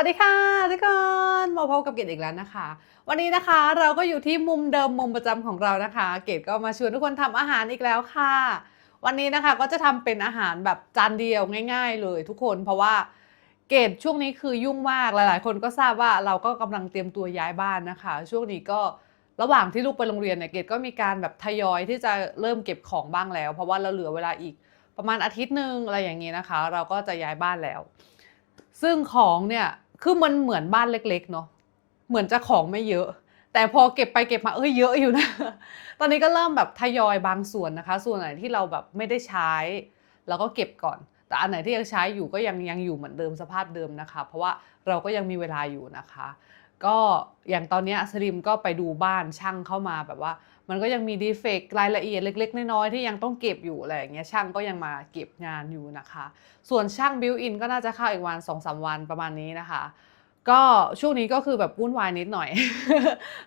วัสดีค่ะทุกคนมาพบกับเกดอีกแล้วนะคะ วันนี้นะคะเราก็อยู่ที่มุมเดิมมุมประจำของเรานะคะ เกดก็มาชวนทุกคนทำอาหารอีกแล้วค่ะ วันนี้นะคะก็จะทำเป็นอาหารแบบจานเดียวง่าย ๆ เลยทุกคนเพราะว่าเกดช่วงนี้คือยุ่งมากหลาย ๆ คนก็ทราบว่าเราก็กำลังเตรียมตัวย้ายบ้านนะคะ ช่วงนี้ก็ระหว่างที่ลูกไปโรงเรียนเนี่ยเกดก็มีการแบบทยอยที่จะเริ่มเก็บของบ้างแล้ว เพราะว่าเราเหลือเวลาอีกประมาณอาทิตย์หนึ่งอะไรอย่างนี้นะคะ เราก็จะย้ายบ้านแล้ว ซึ่งของเนี่ย คือมันเหมือนบ้านเล็กๆเนาะเหมือนจะของไม่เยอะ แต่พอเก็บไปเก็บมาเอ้ยเยอะอยู่นะ ตอนนี้ก็เริ่มแบบทยอยบางส่วนนะคะ ส่วนไหนที่เราแบบไม่ได้ใช้เราก็เก็บก่อน แต่อันไหนที่ยังใช้อยู่ก็ยังยังอยู่เหมือนเดิมสภาพเดิมนะคะ เพราะว่าเราก็ยังมีเวลาอยู่นะคะ ก็อย่างตอนนี้สลิมก็ไปดูบ้านช่างเข้ามาแบบว่า มันก็ยังมีดีเฟกต์รายละเอียดเล็ก ๆ น้อยๆที่ยังต้องเก็บอยู่อะไรอย่างเงี้ยช่างก็ยังมาเก็บงานอยู่นะคะ ส่วนช่างบิวอินก็น่าจะเข้าอีกวันสองสามวันประมาณนี้นะคะ ก็ช่วงนี้ก็คือแบบวุ่นวายนิดหน่อย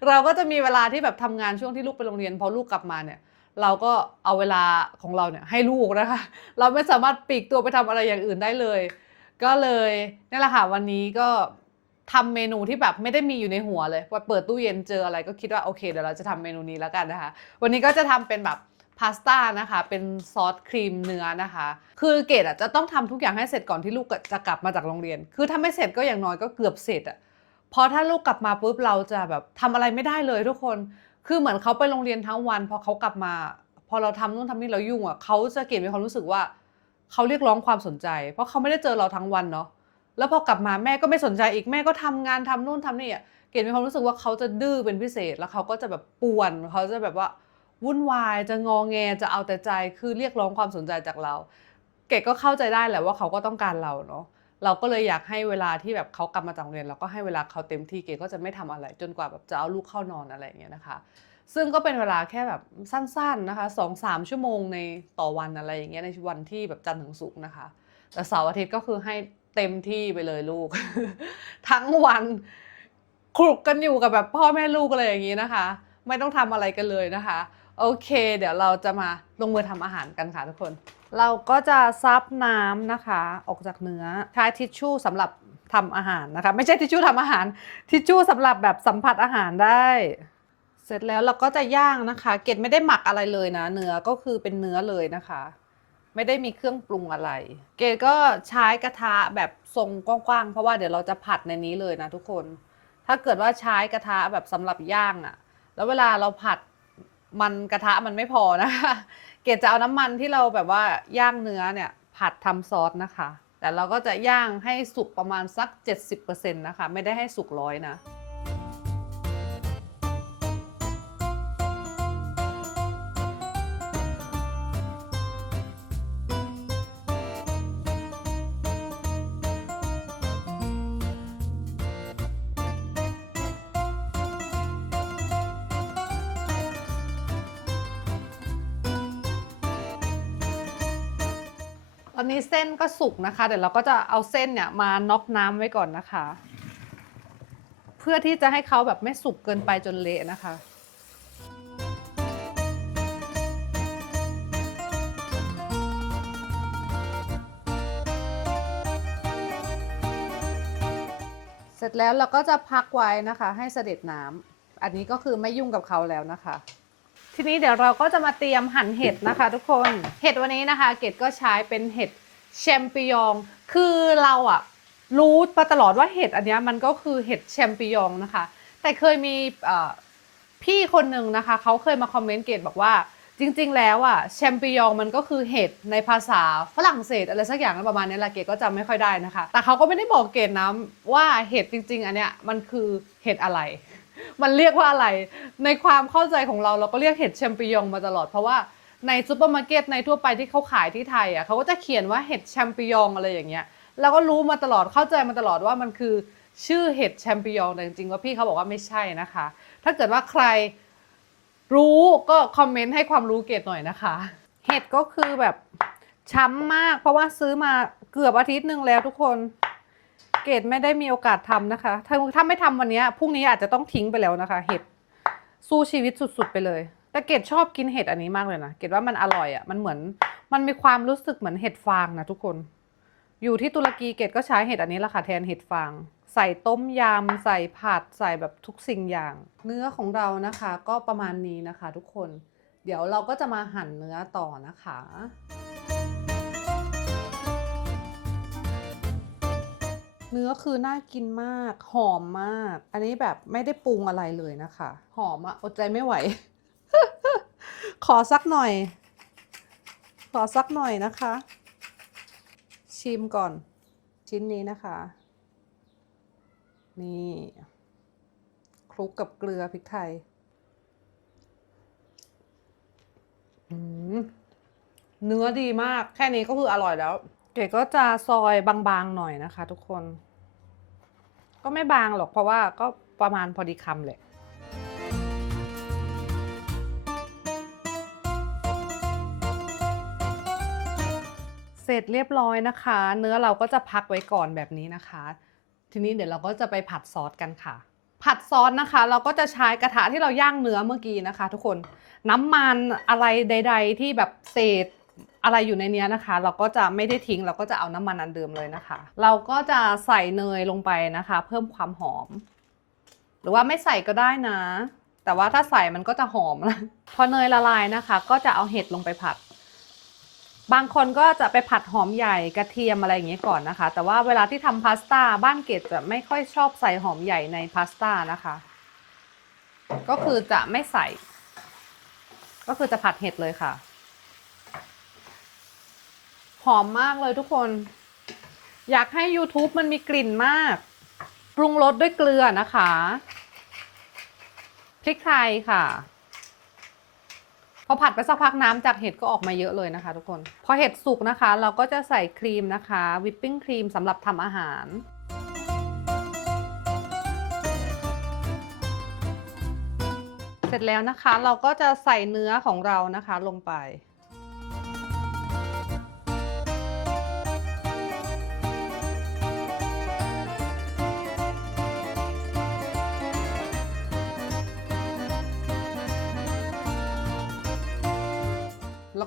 เราก็จะมีเวลาที่แบบทำงานช่วงที่ลูกไปโรงเรียนพอลูกกลับมาเนี่ยเราก็เอาเวลาของเราเนี่ยให้ลูกนะคะ เราไม่สามารถปลีกตัวไปทำอะไรอย่างอื่นได้เลย ก็เลยนี่แหละค่ะวันนี้ก็ ทำเมนูที่แบบไม่ได้มีอยู่ในหัวเลยว่าเปิดตู้เย็นเจออะไรก็คิดว่าโอเคเดี๋ยวเราจะทำเมนูนี้แล้วกันนะคะ วันนี้ก็จะทำเป็นแบบพาสต้านะคะ เป็นซอสครีมเนื้อนะคะ คือเกดอะจะต้องทำทุกอย่างให้เสร็จก่อนที่ลูกจะกลับมาจากโรงเรียน คือถ้าไม่เสร็จก็อย่างน้อยก็เกือบเสร็จอะพราะถ้าลูกกลับมาปุ๊บเราจะแบบทำอะไรไม่ได้เลยทุกคน คือเหมือนเขาไปโรงเรียนทั้งวันพอเขากลับมา พอเราทำนู่นทำนี่เรายุ่งอะเขาจะเกดมีความรู้สึกว่าเขาเรียกร้องความสนใจ เพราะเขาไม่ได้เจอเราทั้งวันเนาะ แล้วพอกลับมาแม่ก็ไม่สนใจอีกแม่ก็ทำงานทำนู่นทำนี่อะเกดมีความรู้สึกว่าเขาจะดื้อเป็นพิเศษแล้วเขาก็จะแบบป่วนเขาจะแบบว่าวุ่นวายจะงอแงจะเอาแต่ใจคือเรียกร้องความสนใจจากเรา เกดก็เข้าใจได้แหละว่าเขาก็ต้องการเราเนาะเราก็เลยอยากให้เวลาที่แบบเขากลับมาจากโรงเรียนเราก็ให้เวลาเขาเต็มที่เกดก็จะไม่ทำอะไร จนกว่าแบบจะเอาลูกเข้านอนอะไรอย่างเงี้ยนะคะ ซึ่งก็เป็นเวลาแค่แบบสั้นๆนะคะสองสามชั่วโมงในต่อวันอะไรอย่างเงี้ยในวันที่แบบจันทร์ถึงศุกร์นะคะ แต่เสาร์อาทิตย์ก็คือให้ เต็มที่ไปเลยลูก ทั้งวันคลุกกันอยู่กับแบบพ่อแม่ลูกอะไรอย่างนี้นะคะ ไม่ต้องทำอะไรกันเลยนะคะ โอเค เดี๋ยวเราจะมาลงมือทำอาหารกันค่ะทุกคน เราก็จะซับน้ำนะคะ ออกจากเนื้อใช้ทิชชู่สำหรับทำอาหารนะคะ ไม่ใช่ทิชชู่ทำอาหารทิชชู่สำหรับแบบสัมผัสอาหารได้ เสร็จแล้วเราก็จะย่างนะคะ เกดไม่ได้หมักอะไรเลยนะ เนื้อก็คือเป็นเนื้อเลยนะคะ ไม่ได้มีเครื่องปรุงอะไร เกดก็ใช้กระทะแบบทรงกว้างๆ เพราะว่าเดี๋ยวเราจะผัดในนี้เลยนะทุกคน ถ้าเกิดว่าใช้กระทะแบบสำหรับย่างอะแล้วเวลาเราผัดมันกระทะมันไม่พอนะคะเกดจะเอาน้ำมันที่เราแบบว่าย่างเนื้อเนี่ย ผัดทำซอสนะคะ แต่เราก็จะย่างให้สุกประมาณสัก 70%นะคะ ไม่ได้ให้สุกร้อยนะ อนนี้เส้นก็สุกนะคะ เดี๋ยวเราก็จะเอาเส้นเนี่ยมาน็อกน้ำไว้ก่อนนะคะ เพื่อที่จะให้เขาแบบไม่สุกเกินไปจนเละนะคะเสร็จแล้วเราก็จะพักไว้นะคะ ให้เสด็จน้ำอันนี้ก็คือไม่ยุ่งกับเขาแล้วนะคะ ทีนี้เดี๋ยวเราก็จะมาเตรียมหั่นเห็ดนะคะ ทุกคน เห็ดวันนี้นะคะ เกดก็ใช้เป็นเห็ดแชมปิญอง คือเราอะรู้มาตลอดว่าเห็ดอันนี้มันก็คือเห็ดแชมปิญองนะคะ แต่เคยมีพี่คนหนึ่งนะคะเขาเคยมาคอมเมนต์เกดบอกว่าจริงๆ แล้วอะแชมปิญองมันก็คือเห็ดในภาษาฝรั่งเศสอะไรสักอย่างประมาณนี้แหละเกดก็จำไม่ค่อยได้นะคะ แต่เขาก็ไม่ได้บอกเกดนะว่าเห็ดจริง ๆ อันเนี้ยมันคือเห็ดอะไร มันเรียกว่าอะไร ในความเข้าใจของเราเราก็เรียกเห็ดแชมปิญองมาตลอดเพราะว่าในซูเปอร์มาร์เก็ตในทั่วไปที่เขาขายที่ไทยอะเขาก็จะเขียนว่าเห็ดแชมปิญองอะไรอย่างเงี้ยเราก็รู้มาตลอดเข้าใจมาตลอดว่ามันคือชื่อเห็ดแชมปิญองแต่จริงๆว่าพี่เขาบอกว่าไม่ใช่นะคะ ถ้าเกิดว่าใครรู้ก็คอมเมนต์ให้ความรู้เกดหน่อยนะคะ เห็ดก็คือแบบช้ำมาก เพราะว่าซื้อมาเกือบอาทิตย์หนึ่งแล้วทุกคน เกดไม่ได้มีโอกาสทำนะคะ ถ้าถ้าไม่ทำวันนี้พรุ่งนี้อาจจะต้องทิ้งไปแล้วนะคะ เห็ดสู้ชีวิตสุดๆไปเลย แต่เกดชอบกินเห็ดอันนี้มากเลยนะ เกดว่ามันอร่อยอะ่ะ มันเหมือนมันมีความรู้สึกเหมือนเห็ดฟางนะทุกคน อยู่ที่ตุรกีเกดก็ใช้เห็ดอันนี้แหละค่ะแทนเห็ดฟาง ใส่ต้มยำใส่ผัดใส่แบบทุกสิ่งอย่าง เนื้อของเรานะคะ ก็ประมาณนี้นะคะ ทุกคน เดี๋ยวเราก็จะมาหั่นเนื้อต่อนะคะ เนื้อคือน่ากินมาก หอมมาก อันนี้แบบไม่ได้ปรุงอะไรเลยนะคะ หอมอะอดใจไม่ไหว ขอสักหน่อย ขอสักหน่อยนะคะ ชิมก่อน ชิ้นนี้นะคะ นี่คลุกกับเกลือพริกไทยเนื้อดีมาก แค่นี้ก็คืออร่อยแล้ว เก๋ก็จะซอยบางๆหน่อยนะคะ ทุกคน ก็ไม่บางหรอกเพราะว่าก็ประมาณพอดีคำแหละเสร็จเรียบร้อยนะคะ เนื้อเราก็จะพักไว้ก่อนแบบนี้นะคะ ทีนี้เดี๋ยวเราก็จะไปผัดซอสกันค่ะ ผัดซอสนะคะ เราก็จะใช้กระทะที่เราย่างเนื้อเมื่อกี้นะคะ ทุกคนน้ำมันอะไรใด ๆ ที่แบบเศษ อะไรอยู่ในเนี้ยนะคะ เราก็จะไม่ได้ทิ้งเราก็จะเอาน้ำมันอันเดิมเลยนะคะ เราก็จะใส่เนยลงไปนะคะ เพิ่มความหอม หรือว่าไม่ใส่ก็ได้นะ แต่ว่าถ้าใส่มันก็จะหอมนะพอเนยละลายนะคะ ก็จะเอาเห็ดลงไปผัด บางคนก็จะไปผัดหอมใหญ่กระเทียมอะไรอย่างเงี้ยก่อนนะคะ แต่ว่าเวลาที่ทำพาสต้าบ้านเกดจะไม่ค่อยชอบใส่หอมใหญ่ในพาสต้านะคะ ก็คือจะไม่ใส่ ก็คือจะผัดเห็ดเลยค่ะ หอมมากเลยทุกคน อยากให้ YouTube มันมีกลิ่นมาก ปรุงรสด้วยเกลือนะคะ พริกไทยค่ะ พอผัดไปสักพักน้ำจากเห็ดก็ออกมาเยอะเลยนะคะทุกคน พอเห็ดสุกนะคะ เราก็จะใส่ครีมนะคะ วิปปิ้งครีมสำหรับทำอาหารเสร็จแล้วนะคะเราก็จะใส่เนื้อของเรานะคะลงไป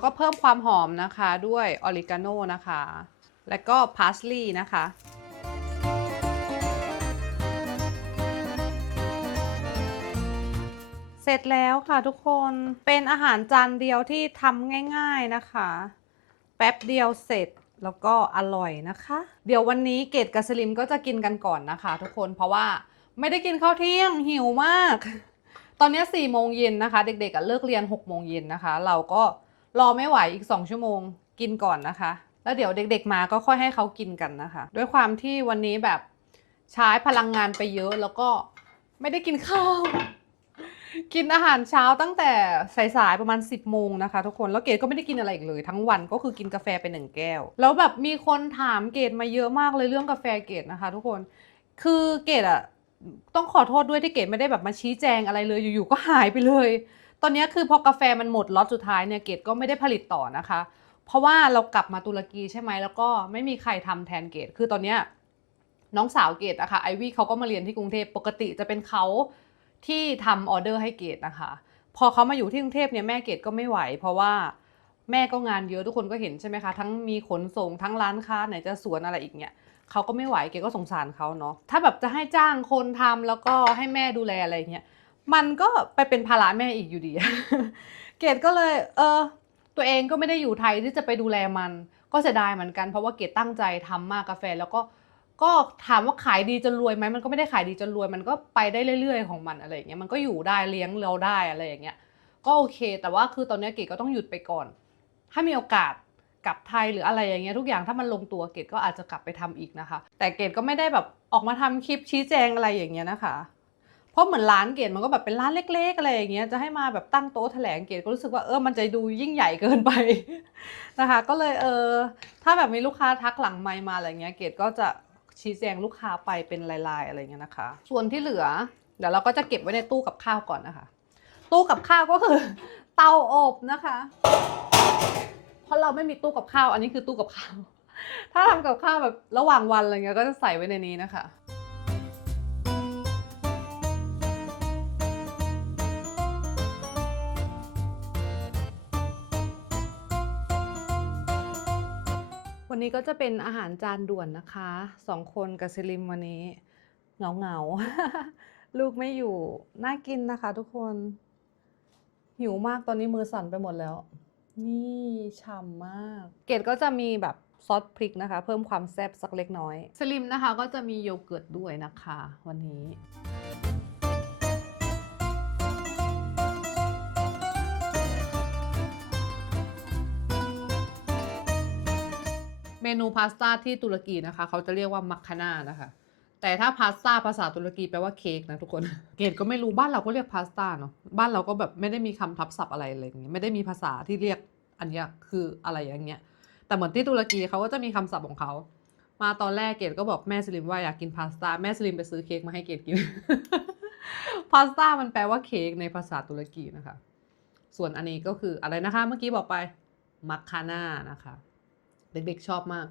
ก็เพิ่มความหอมนะคะด้วยออริกาโนนะคะ แล้วก็พาสลีย์นะคะเสร็จแล้วค่ะทุกคนเป็นอาหารจานเดียวที่ทำง่าย ๆนะคะ แป๊บเดียวเสร็จแล้วก็อร่อยนะคะ เดี๋ยววันนี้เกดกับสลิมก็จะกินกันก่อนนะคะ ทุกคนเพราะว่าไม่ได้กินข้าวเที่ยงหิวมาก ตอนนี้4โมงเย็นนะคะ เด็กๆเลิกเรียน6โมงเย็นนะคะ เราก็ รอไม่ไหวอีก 2 ชั่วโมง กินก่อนนะคะ แล้วเดี๋ยวเด็กๆมาก็ค่อยให้เขากินกันนะคะ ด้วยความที่วันนี้แบบใช้พลังงานไปเยอะแล้วก็ไม่ได้กินข้าว กินอาหารเช้าตั้งแต่สายๆประมาณ 10โมงนะคะ ทุกคนแล้วเกดก็ไม่ได้กินอะไรอีกเลย ทั้งวันก็คือกินกาแฟไปหนึ่งแก้ว แล้วแบบมีคนถามเกดมาเยอะมากเลยเรื่องกาแฟเกดนะคะ ทุกคนคือเกดอะต้องขอโทษด้วยที่เกดไม่ได้แบบมาชี้แจงอะไรเลยอยู่ๆก็หายไปเลย ตอนนี้คือพอกาแฟมันหมดล็อตสุดท้ายเนี่ยเกดก็ไม่ได้ผลิตต่อนะคะ เพราะว่าเรากลับมาตุรกีใช่ไหมแล้วก็ไม่มีใครทำแทนเกดคือตอนเนี้ยน้องสาวเกดอะค่ะไอวี่เขาก็มาเรียนที่กรุงเทพปกติจะเป็นเขาที่ทำออเดอร์ให้เกดนะคะ พอเขามาอยู่ที่กรุงเทพเนี่ยแม่เกดก็ไม่ไหว เพราะว่าแม่ก็งานเยอะทุกคนก็เห็นใช่ไหมคะ ทั้งมีขนส่งทั้งร้านค้าไหนจะสวนอะไรอีกเนี่ยเขาก็ไม่ไหวเกดก็สงสารเขาเนาะถ้าแบบจะให้จ้างคนทำแล้วก็ให้แม่ดูแลอะไรอย่างเงี้ย มันก็ไปเป็นภาระแม่อีกอยู่ดี เกดก็เลย เออ ตัวเองก็ไม่ได้อยู่ไทยที่จะไปดูแลมัน ก็เสียดายเหมือนกัน เพราะว่าเกดตั้งใจทำมากกาแฟ แล้วก็ ก็ถามว่าขายดีจนรวยไหมมันก็ไม่ได้ขายดีจนรวย มันก็ไปได้เรื่อย ๆ ของมันอะไรอย่างเงี้ย มันก็อยู่ได้เลี้ยงเราได้อะไรอย่างเงี้ย ก็โอเค แต่ว่าคือตอนนี้เกดก็ต้องหยุดไปก่อน ถ้ามีโอกาสกลับไทยหรืออะไรอย่างเงี้ยทุกอย่างถ้ามันลงตัวเกดก็อาจจะกลับไปทำอีกนะคะ แต่เกดก็ไม่ได้แบบออกมาทำคลิปชี้แจงอะไรอย่างเงี้ยนะคะ เพราะเหมือนร้านเกดมันก็แบบเป็นร้านเล็ก ๆ อะไรอย่างเงี้ยจะให้มาแบบตั้งโต๊ะแถลงเกดก็รู้สึกว่าเออมันจะดูยิ่งใหญ่เกินไป นะคะ ก็เลยเออถ้าแบบมีลูกค้าทักหลังไมค์มาอะไรเงี้ยเกดก็จะชี้แจงลูกค้าไปเป็นลายๆอะไรเงี้ยนะคะ ส่วนที่เหลือ เดี๋ยวเราก็จะเก็บไว้ในตู้กับข้าวก่อนนะคะ ตู้กับข้าวก็คือ เตาอบนะคะเพราะเราไม่มีตู้กับข้าว อันนี้คือตู้กับข้าวถ้าทำกับข้าวแบบระหว่างวันอะไรเงี้ยก็จะใส่ไว้ในนี้นะคะ วันนี้ก็จะเป็นอาหารจานด่วนนะคะสองคนกับซิลิมวันนี้เหงาเหงาๆลูกไม่อยู่น่ากินนะคะ ทุกคน หิวมากตอนนี้มือสั่นไปหมดแล้ว นี่ฉ่ำมาก เกดก็จะมีแบบซอสพริกนะคะ เพิ่มความแซ่บสักเล็กน้อย สลิมนะคะก็จะมีโยเกิร์ตด้วยนะคะ วันนี้ เมนูพาสต้าที่ตุรกีนะคะ เขาจะเรียกว่ามัคคาน่านะคะ แต่ถ้าพาสต้าภาษาตุรกีแปลว่าเค้กนะทุกคน เกดก็ไม่รู้บ้านเราก็เรียกพาสต้าเนาะบ้านเราก็แบบไม่ได้มีคำทับศัพท์อะไรอะไรอย่างเงี้ยไม่ได้มีภาษาที่เรียกอันนี้คืออะไรอย่างเงี้ยแต่เหมือนที่ตุรกีเขาก็จะมีคำศัพท์ของเขามาตอนแรกเกดก็บอกแม่สลิมว่าอยากกินพาสต้าแม่สลิมไปซื้อเค้กมาให้เกดกินพาสต้ามันแปลว่าเค้กในภาษาตุรกีนะคะ ส่วนอันนี้ก็คืออะไรนะคะ เมื่อกี้บอกไปมัคคาน่านะคะ เด็กๆชอบมาก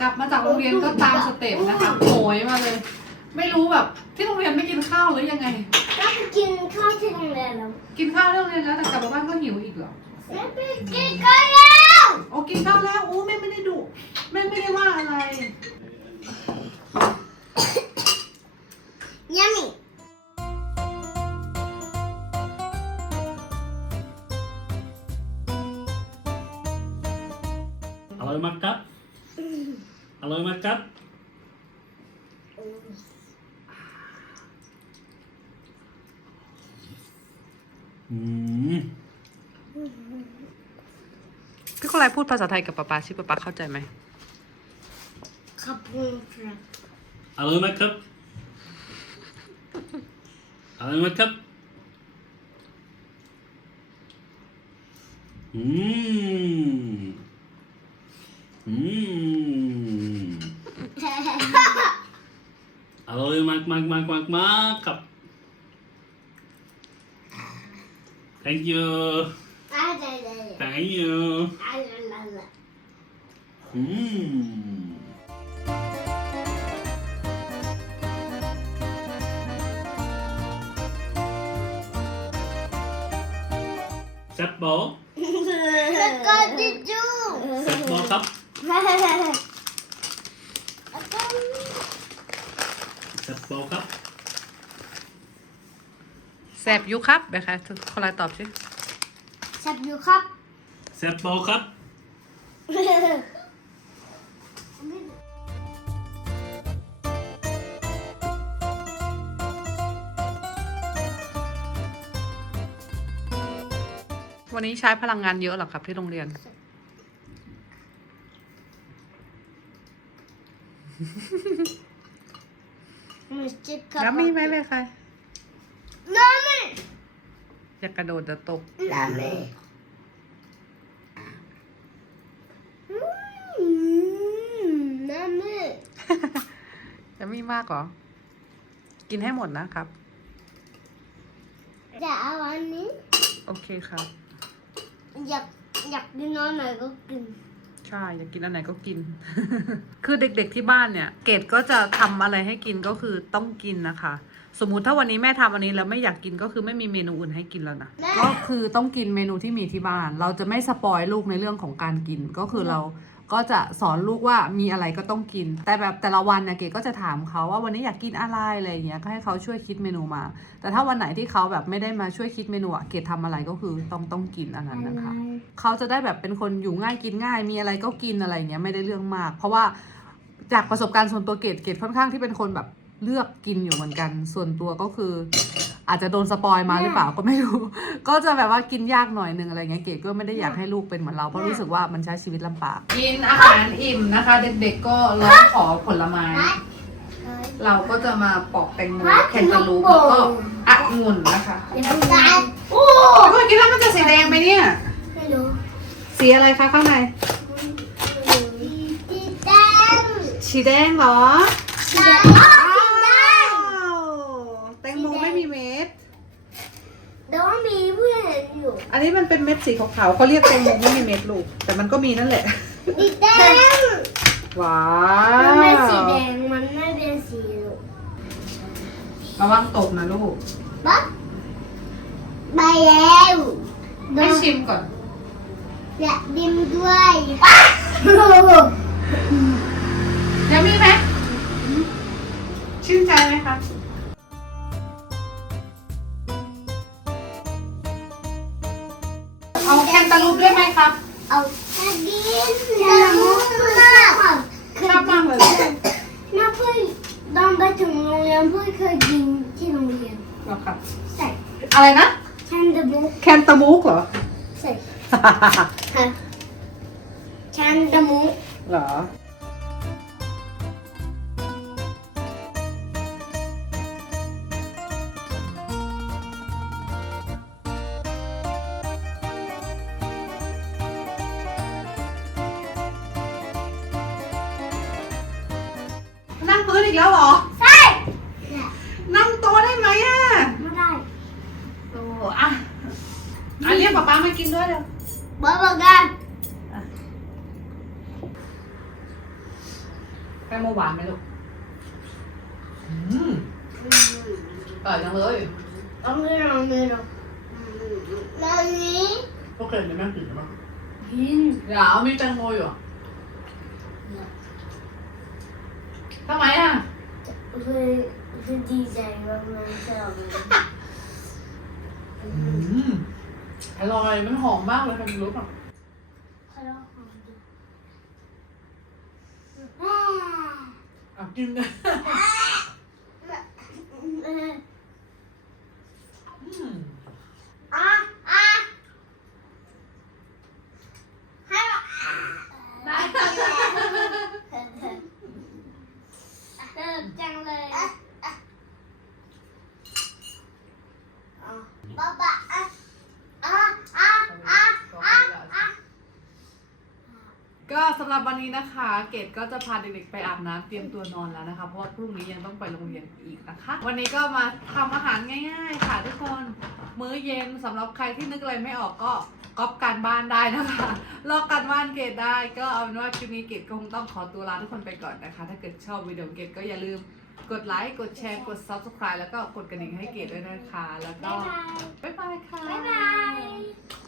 กลับมาจากโรงเรียนก็ตามสเต็ปนะคะโหยมาเลย ไม่รู้แบบที่โรงเรียนไม่กินข้าวหรือยังไง ก็ไปกินข้าวที่โรงเรียนแล้วกินข้าวที่โรงเรียนแล้วแต่กลับมาบ้านก็หิวอีกเหรอแม่ไปกินข้าวแล้วโอ้กินข้าวแล้วโอ้แม่ไม่ได้ดุแม่ไม่ได้ว่าอะไร อร่อยมากครับ อืม พี่คนไรพูดภาษาไทยกับป๊าป๊าชิป๊าป๊าเข้าใจไหมขอบคุณครับอร่อยมากครับ อร่อยมากครับ อืม อืม อร่อยมาก มากมากมากมากครับ thank you อะไรอะไร thank you อะไรอะไรอืมแซ่บบอแล้วก็ดิจูแซ่บบอครับ แล้วก็ แซ่บบอครับ แสบอยุครับเบคะทุกคนไรตอบสิสับอยู่ครับแซ่บบอครับ วันนี้ใช้พลังงานเยอะเหรอครับที่โรงเรียนมันจะขับแล้วมีไหมเลยค่ะ น้ำมันอยากกระโดดจะตก น้ำมันอืมน้ำมันจะมีมากเหรอ กินให้หมดนะครับ จะเอาอันนี้ โอเคครับ อยากอยากกินน้ำไหนก็กิน ใช่ อยากกินอันไหนก็กิน คือเด็กๆที่บ้านเนี่ย เกดก็จะทำอะไรให้กินก็คือต้องกินนะคะ สมมุติถ้าวันนี้แม่ทำอันนี้แล้วไม่อยากกินก็คือไม่มีเมนูอื่นให้กินแล้วนะก็คือต้องกินเมนูที่มีที่บ้าน เราจะไม่สปอยลูกในเรื่องของการกินก็คือเราก็จะสอนลูกว่ามีอะไรก็ต้องกิน แต่แบบแต่ละวันเนี่ยเกดก็จะถามเขาว่าวันนี้อยากกินอะไรอะไรอย่างเงี้ยก็ให้เขาช่วยคิดเมนูมา แต่ถ้าวันไหนที่เขาแบบไม่ได้มาช่วยคิดเมนูอะเกดทำอะไรก็คือต้องต้องกินอันนั้นนะคะ เขาจะได้แบบเป็นคนอยู่ง่ายกินง่าย มีอะไรก็กินอะไรเงี้ยไม่ได้เรื่องมาก เพราะว่าจากประสบการณ์ส่วนตัวเกดเกดค่อนข้างที่เป็นคนแบบ เลือกกินอยู่เหมือนกัน ส่วนตัวก็คือ อาจจะโดนสปอยมาหรือเปล่าก็ไม่รู้ ก็จะแบบว่ากินยากหน่อยนึงอะไรเงี้ยเกดก็ไม่ได้อยากให้ลูกเป็นเหมือนเราเพราะรู้สึกว่ามันใช้ชีวิตลำบากกินอาหารอิ่มนะคะ เด็กๆก็ร้องขอผลไม้ เราก็จะมาปอกแตงโมแคนตาลูปแล้วก็องุ่นนะคะเป็นการโอ้ยกินแล้วมันจะสีแดงไหมเนี่ย ไม่รู้สีอะไรคะข้างในสีแดงสีแดงเหรอ สีแดงสีแดง แตงโมไม่มีเม็ด เดี๋ยวมีเพื่ อนอยู่อันนี้มันเป็นเม็ดสีขาวๆเขาเรียกแตงโมไม่มีเม็ดลูก แต่มันก็มีนั่นแหละ สีแดงว้ามันวไม่สีแดง มันไม่เป็นสีลูกระวังตกนะลูก ปั๊บไปแล้วให้ชิมก่อนไอยากดิมด้วยเดี๋ยวมีไหมชื่นใจไหมคะ ครับ เอาแค่ดินจะมุกมาก ชอบมากเลย น้าพี่ตอนไปถึงโรงเรียนพี่เคยกินที่โรงเรียน เหรอครับ ใส่ อะไรนะ แคนเดอร์บุ๊ก แคนตาลูปเหรอ ใส่ค่ะแคนเดอร์บุ๊ก เหรอ นั่งพื้นอีกแล้วเหรอ ใช่นั่งโต๊ะได้ไหมอะไม่ได้โอ้อะอะเรียกป๊าป๊ามากินด้วยเร็วบอกบอกกันแป้งโมหวานไหมลูก อืมอร่อยจังเลย ต้องไม่ลองไม่ลองตอนนี้โอเคเดี๋ยวแม่กินนะกินเดี๋ยวมีแตงโมอยู่อะ ทำไมอะ คือคือดีใจมากๆชอบอืมอร่อยมันหอมมากเลยเป็นรู้ป่ะเขาลองทำดูอะกินเลยเอออืมอะอะให้มา ได้ เลิกจังเลยบ๊าบ๊าอะอะอะอะอะอะ ก็สำหรับวั นนี้นะคะเกดก็จะพาเด็กๆไปอาบน้ำเตรียมตัวนอนแล้วนะคะ เพราะว่าพรุ่งนี้ยังต้องไปโรงเรียนอีกนะคะ วันนี้ก็มาทำอาหารง่าย ๆ ค่ะทุกคนมื้อเย็นสำหรับใครที่นึกอะไรไม่ออกก็ก๊อปการบ้านได้นะคะลอกการบ้านเกดได้ก็เอาเป็นว่าคลิปนี้เกดก็คงต้องขอตัวลาทุกคนไปก่อนนะคะ ถ้าเกิดชอบวิดีโอเกดก็อย่าลืมกดไลค์กดแชร์กด subscribe แล้วก็กดกระดิ่งให้เกดด้วยนะคะ แล้วก็บ๊ายบายบ๊ายบายค่ะ บ๊ายบาย